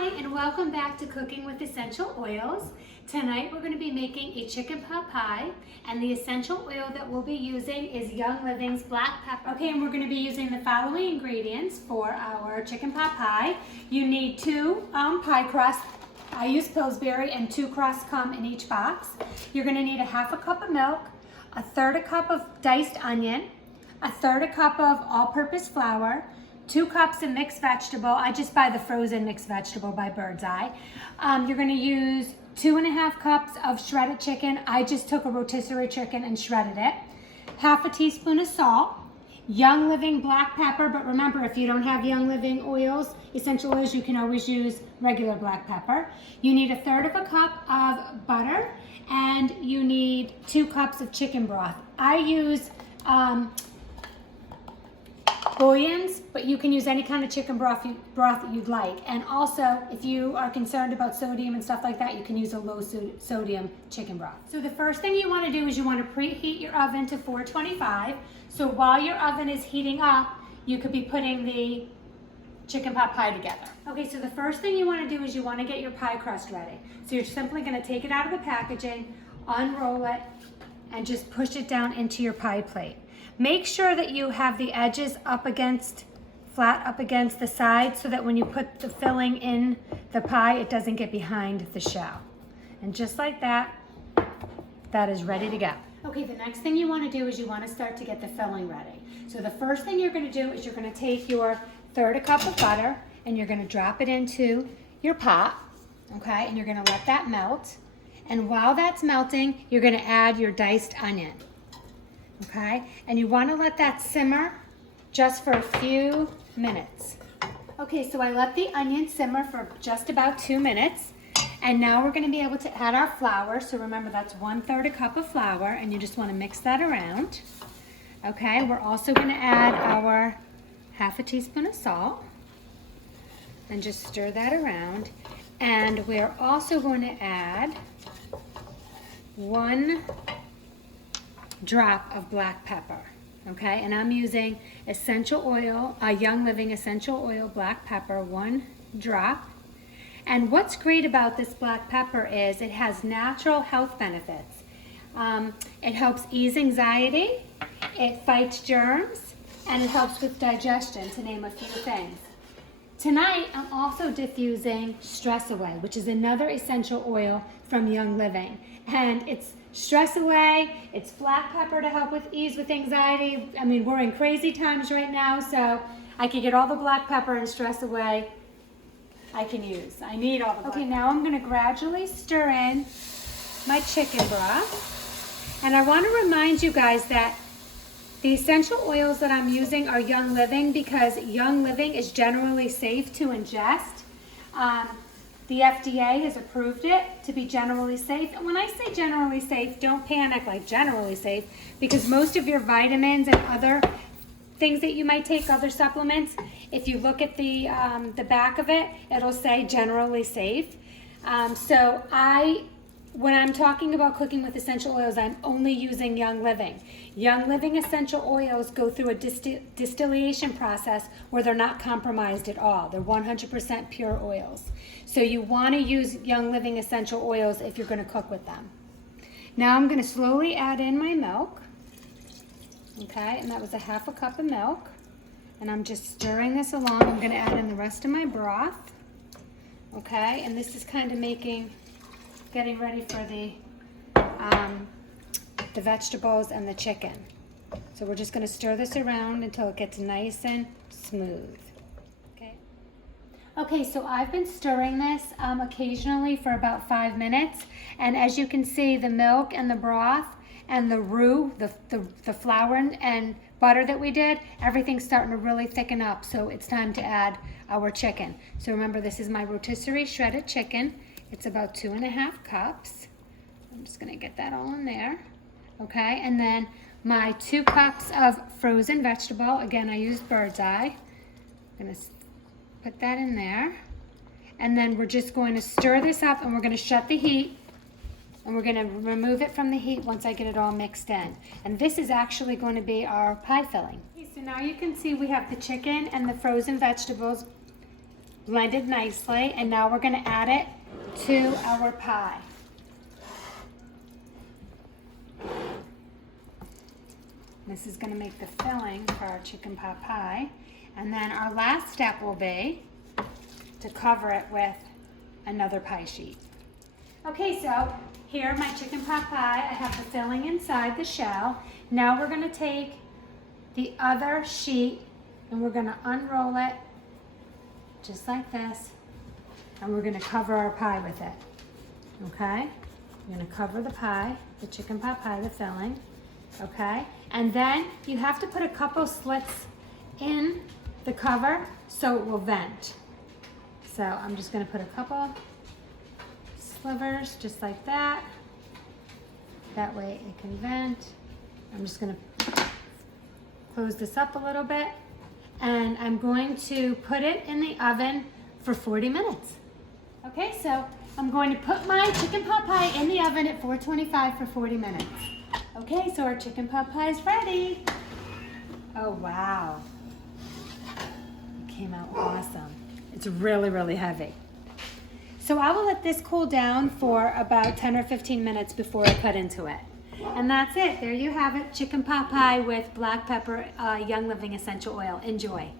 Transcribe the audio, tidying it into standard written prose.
Hi, and welcome back to Cooking with Essential Oils. Tonight we're going to be making a chicken pot pie, and the essential oil that we'll be using is Young Living's black pepper. Okay, and we're going to be using the following ingredients for our chicken pot pie. You need 2 pie crusts. I use Pillsbury, and 2 crusts come in each box. You're going to need a 1/2 cup of milk, 1/3 cup of diced onion, 1/3 cup of all-purpose flour, 2 cups of mixed vegetable. I just buy the frozen mixed vegetable by Bird's Eye. You're going to use 2.5 cups of shredded chicken. I just took a rotisserie chicken and shredded it. 1/2 teaspoon of salt. Young Living black pepper, but remember, if you don't have Young Living oils, essential oils, you can always use regular black pepper. You need 1/3 cup of butter, and you need 2 cups of chicken broth. I use bouillons, but you can use any kind of chicken broth that you'd like. And also, if you are concerned about sodium and stuff like that, you can use a low sodium chicken broth. So the first thing you want to do is you want to preheat your oven to 425. So while your oven is heating up, you could be putting the chicken pot pie together. Okay, so the first thing you want to do is you want to get your pie crust ready. So you're simply going to take it out of the packaging, unroll it, and just push it down into your pie plate. Make sure that you have the edges flat up against the side, so that when you put the filling in the pie, it doesn't get behind the shell. And just like that, that is ready to go. Okay, the next thing you want to do is you want to start to get the filling ready. So the first thing you're going to do is you're going to take your 1/3 cup of butter and you're going to drop it into your pot, okay? And you're going to let that melt. And while that's melting, you're going to add your diced onion. Okay, and you want to let that simmer just for a few minutes. Okay, so I let the onion simmer for just about 2 minutes, and now we're going to be able to add our flour. So remember, that's 1/3 cup of flour, and you just want to mix that around. Okay, we're also going to add our 1/2 teaspoon of salt, and just stir that around. And we're also going to add 1 drop of black pepper, okay? And I'm using essential oil, Young Living essential oil black pepper, 1 drop. And what's great about this black pepper is it has natural health benefits. It helps ease anxiety, it fights germs, and it helps with digestion, to name a few things. Tonight, I'm also diffusing Stress Away, which is another essential oil from Young Living. And it's stress away, it's black pepper to help with ease with anxiety. I mean, we're in crazy times right now, so I can get all the black pepper and stress away I can use. I need all the black pepper. Now I'm going to gradually stir in my chicken broth. And I want to remind you guys that the essential oils that I'm using are Young Living, because Young Living is generally safe to ingest. The FDA has approved it to be generally safe. And when I say generally safe, don't panic like generally safe, because most of your vitamins and other things that you might take, other supplements, if you look at the back of it, it'll say generally safe. When I'm talking about cooking with essential oils, I'm only using Young Living. Young Living essential oils go through a distillation process where they're not compromised at all. They're 100% pure oils. So you want to use Young Living essential oils if you're going to cook with them. Now I'm going to slowly add in my milk. Okay, and that was 1/2 cup of milk. And I'm just stirring this along. I'm going to add in the rest of my broth. Okay, and this is kind of getting ready for the vegetables and the chicken. So we're just going to stir this around until it gets nice and smooth. Okay, so I've been stirring this occasionally for about 5 minutes, and as you can see, the milk and the broth and the roux, the flour and butter that we did, everything's starting to really thicken up, so it's time to add our chicken. So remember, this is my rotisserie shredded chicken. It's about 2.5 cups. I'm just going to get that all in there. Okay, and then my 2 cups of frozen vegetable. Again, I used Bird's Eye. I'm going to put that in there. And then we're just going to stir this up, and we're going to shut the heat. And we're going to remove it from the heat once I get it all mixed in. And this is actually going to be our pie filling. Okay, so now you can see we have the chicken and the frozen vegetables blended nicely, and now we're gonna add it to our pie. This is gonna make the filling for our chicken pot pie. And then our last step will be to cover it with another pie sheet. Okay, so here my chicken pot pie, I have the filling inside the shell. Now we're gonna take the other sheet and we're gonna unroll it just like this, and we're gonna cover our pie with it, okay? We're gonna cover the pie, the chicken pot pie, the filling, okay? And then you have to put a couple slits in the cover so it will vent. So I'm just gonna put a couple slivers just like that. That way it can vent. I'm just gonna close this up a little bit, and I'm going to put it in the oven for 40 minutes. Okay, so I'm going to put my chicken pot pie in the oven at 425 for 40 minutes. Okay, so our chicken pot pie is ready. Oh, wow. It came out awesome. It's really, really heavy. So I will let this cool down for about 10 or 15 minutes before I cut into it. And that's it. There you have it. Chicken pot pie with black pepper, Young Living essential oil. Enjoy.